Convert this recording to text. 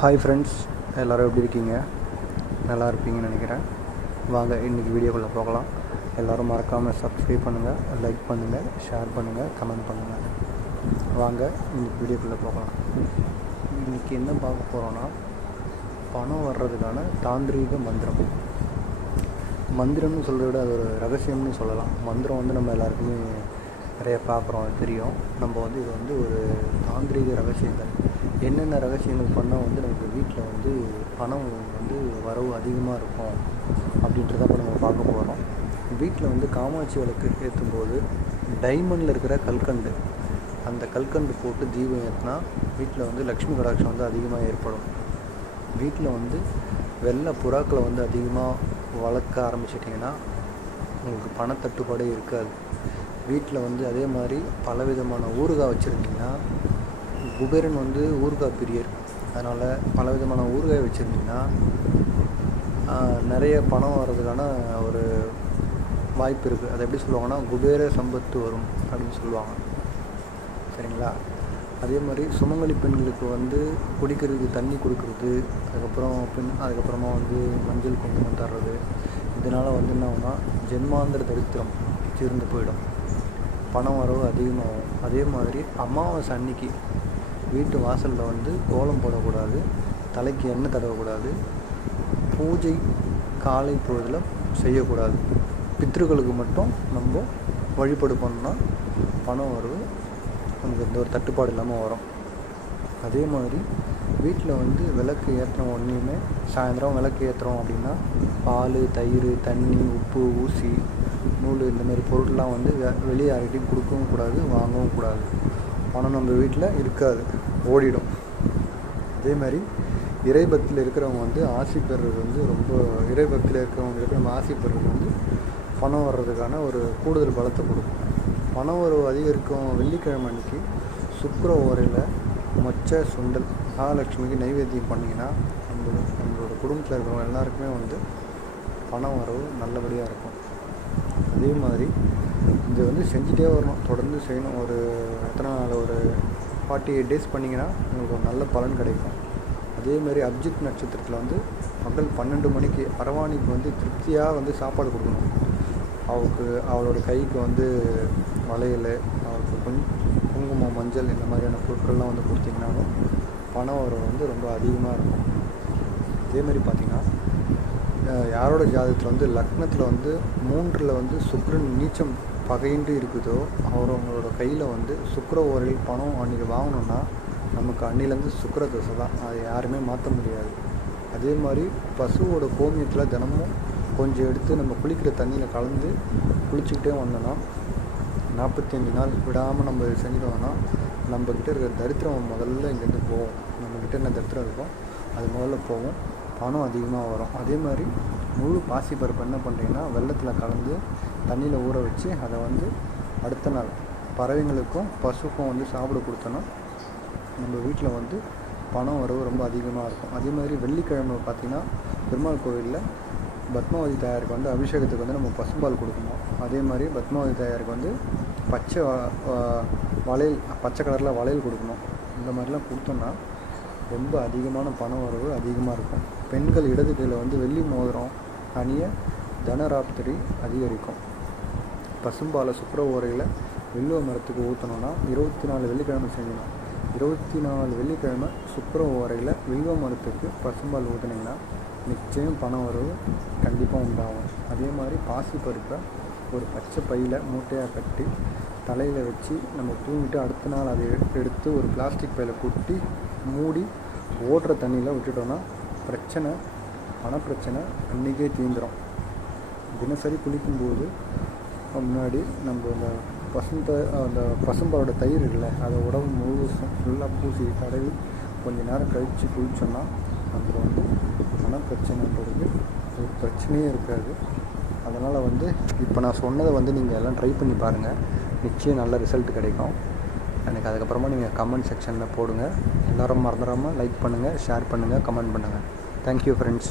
Hi friends, எல்லோரும் எப்படி இருக்கீங்க? நல்லா இருப்பீங்கன்னு நினைக்கிறேன். வாங்க இன்றைக்கி வீடியோக்குள்ளே போகலாம். எல்லோரும் மறக்காமல் சப்ஸ்கிரைப் பண்ணுங்கள், லைக் பண்ணுங்கள், ஷேர் பண்ணுங்கள், கமெண்ட் பண்ணுங்கள். வாங்க இன்றைக்கி வீடியோக்குள்ளே போகலாம். இன்றைக்கி என்ன பார்க்க போகிறோன்னா, பணம் வர்றதுக்கான தாந்திரீக மந்திரம். மந்திரம்னு சொல்கிறத விட அது ஒரு ரகசியம்னு சொல்லலாம். மந்திரம் நம்ம எல்லாருக்குமே நிறைய பார்க்குறோம், அது தெரியும். நம்ம இது ஒரு தாந்திரீக ரகசியங்கள். என்னென்ன ரகசியங்கள் பண்ணால் நமக்கு வீட்டில் பணம் வரவு அதிகமாக இருக்கும் அப்படின்றத இப்போ நம்ம பார்க்க போகிறோம். வீட்டில் காமாட்சி விளக்கு ஏற்றும்போது டைமண்டில் இருக்கிற கல்கண்டு, அந்த கல்கண்டு போட்டு தீபம் ஏற்றினா வீட்டில் லக்ஷ்மி கடாட்சம் அதிகமாக ஏற்படும். வீட்டில் வெள்ளை புறாக்களை அதிகமாக வளர்க்க ஆரம்பிச்சிட்டிங்கன்னா உங்களுக்கு பணத்தட்டுப்பாடே இருக்காது. வீட்டில் அதே மாதிரி பலவிதமான ஊறுகாய் வச்சுருந்தீங்கன்னா, குபேரன் ஊறுகாய் பிரியர், அதனால் பலவிதமான ஊறுகாய் வச்சுருந்தீங்கன்னா நிறைய பணம் வர்றதுக்கான ஒரு வாய்ப்பு இருக்குது. அதை எப்படி சொல்லுவாங்கன்னா, குபேர சம்பத்து வரும் அப்படின்னு சொல்லுவாங்க. சரிங்களா? அதே மாதிரி சுமங்கலி பெண்களுக்கு குடிக்கிறதுக்கு தண்ணி கொடுக்குறது, அதுக்கப்புறமா மஞ்சள் குங்குமம் தர்றது, இதனால் என்ன ஆகும்னா ஜென்மாந்திர தரித்திரம் தீர்ந்து போயிடும், பணம் வரவு அதிகமாகும். அதே மாதிரி அமாவாசை அன்னைக்கு வீட்டு வாசலில் கோலம் போடக்கூடாது, தலைக்கு எண்ணெய் தடவக்கூடாது, பூஜை காலை பொழுதில் செய்யக்கூடாது. பித்ருக்களுக்கு மட்டும் நம்ம வழிபாடு பண்ணால் பணம் வரவு நமக்கு எந்த ஒரு தட்டுப்பாடு இல்லாமல் வரும். அதே மாதிரி வீட்டில் விளக்கு ஏற்றுறோம் ஒன்றையுமே, சாயந்தரம் விளக்கு ஏற்றுறோம் அப்படின்னா பால், தயிர், தண்ணி, உப்பு, ஊசி, நூல், இந்தமாரி பொருட்கள்லாம் வெளியே யார்கிட்டையும் கொடுக்கவும் கூடாது, வாங்கவும் கூடாது. பணம் நம்ம வீட்டில் இருக்காது, ஓடிடும். அதே மாதிரி இறைபக்தியில் இருக்கிறவங்க ஆசி பெறுறது ரொம்ப இறைபக்தியில் இருக்கிறவங்களுக்கு நம்ம ஆசி பெறுறது பணம் வர்றதுக்கான ஒரு கூடுதல் பலத்தை கொடுக்கும். பணம் வரவு அதிகரிக்கும். வெள்ளிக்கிழமை அன்றைக்கி சுக்கிர ஓரையில் மொச்சை சுண்டல் மகாலட்சுமிக்கு நைவேத்தியம் பண்ணிங்கன்னா நம்மளோட குடும்பத்தில் இருக்கிறவங்க எல்லாருக்குமே பணம் வரவு நல்லபடியாக இருக்கும். அதே மாதிரி இது செஞ்சுட்டே வரணும், தொடர்ந்து செய்யணும். ஒரு எத்தனை நாள், ஒரு 48 டேஸ் பண்ணிங்கன்னா உங்களுக்கு ஒரு நல்ல பலன் கிடைக்கும். அதேமாதிரி அப்ஜித் நட்சத்திரத்தில் பகல் 12 மணிக்கு அரவாணிக்கு திருப்தியாக சாப்பாடு கொடுக்கணும். அவளோட கைக்கு வளையல், அவளுக்கு குங்குமம், மஞ்சள், இந்த மாதிரியான பொருட்கள்லாம் கொடுத்தீங்கன்னாலும் பணம் வரவு ரொம்ப அதிகமாக இருக்கும். அதேமாதிரி பார்த்திங்கன்னா, யாரோட ஜாதகத்தில் லக்னத்தில் 3ல் சுக்கிரன் நீச்சம் பகையின்றி இருக்குதோ அவங்களோட கையில் சுக்கிர ஓரையில் பணம் அன்றைக்கி வாங்கணுன்னா நமக்கு அன்னிலேருந்து சுக்கிர தசை தான், அதை யாருமே மாற்ற முடியாது. அதே மாதிரி பசுவோட கோமியத்தில் தினமும் கொஞ்சம் எடுத்து நம்ம குளிக்கிற தண்ணியில் கலந்து குளிச்சுக்கிட்டே வந்தோன்னா 45 நாள் விடாமல் நம்ம செஞ்சுட்டு வந்தோம்னா நம்மக்கிட்ட இருக்கிற தரித்திரம் முதல்ல இங்கேருந்து போகும். நம்மக்கிட்ட என்ன தரித்திரம் இருக்கோ அது முதல்ல போகும், பணம் அதிகமாக வரும். அதே மாதிரி முழு பாசிப்பருப்பு என்ன பண்ணுறீங்கன்னா வெள்ளத்தில் கலந்து தண்ணியில் ஊற வச்சு அதை அடுத்த நாள் பறவைங்களுக்கும் பசுக்கும் சாப்பிட கொடுத்தோன்னா நம்ம வீட்டில் பணம் வரவு ரொம்ப அதிகமாக இருக்கும். அதே மாதிரி வெள்ளிக்கிழமை பார்த்திங்கன்னா பெருமாள் கோவிலில் பத்மாவதி தாயாருக்கு அபிஷேகத்துக்கு நம்ம பசும்பால் கொடுக்கணும். அதே மாதிரி பத்மாவதி தாயாருக்கு பச்சை வளையல், பச்சை கலரில் வளையல் கொடுக்கணும். இந்த மாதிரிலாம் கொடுத்தோன்னா ரொம்ப அதிகமான பணம் வரவு அதிகமாக இருக்கும். பெண்கள் இடது கையில் வெள்ளி மோதிரம் அணிய தனராப்திரி அதிகரிக்கும். பசும்பாலை சுக்கிர ஓரையில் வில்வ மரத்துக்கு ஊற்றணுன்னா 24 வெள்ளிக்கிழமை செய்யணும். 24 வெள்ளிக்கிழமை சுக்கிர ஓரையில் வில்வ மரத்துக்கு பசும்பால் ஊற்றினீங்கன்னா நிச்சயம் பணம் வரவு கண்டிப்பாக உண்டாகும். அதே மாதிரி பாசிப்பருப்பை ஒரு பச்சை பையில் மூட்டையாக கட்டி தலையில் வச்சு நம்ம தூங்கிட்டு அடுத்த நாள் அதை எடுத்து ஒரு பிளாஸ்டிக் பையில் கொட்டி மூடி ஓடுற தண்ணியில் விட்டுட்டோன்னா பணப்பிரச்சனை அன்றைக்கே தீந்துடும். தினசரி குளிக்கும்போது முன்னாடி நம்ம அந்த பசும்பாலோட தயிர் இல்லை, அதை உடம்பு முழுசும் ஃபுல்லாக பூசி தடவி கொஞ்சம் நேரம் கழித்து குளித்தோன்னா நம்ம பணப்பிரச்சனைன்றது ஒரு பிரச்சனையே இருக்காது. அதனால் இப்போ நான் சொன்னதை நீங்கள் எல்லாம் ட்ரை பண்ணி பாருங்கள், நிச்சயம் நல்ல ரிசல்ட் கிடைக்கும். எனக்கு அதுக்கப்புறமா நீங்கள் கமெண்ட் செக்ஷனில் போடுங்க. எல்லோரும் மறந்துடாமல் லைக் பண்ணுங்கள், ஷேர் பண்ணுங்கள், கமெண்ட் பண்ணுங்கள். Thank you friends.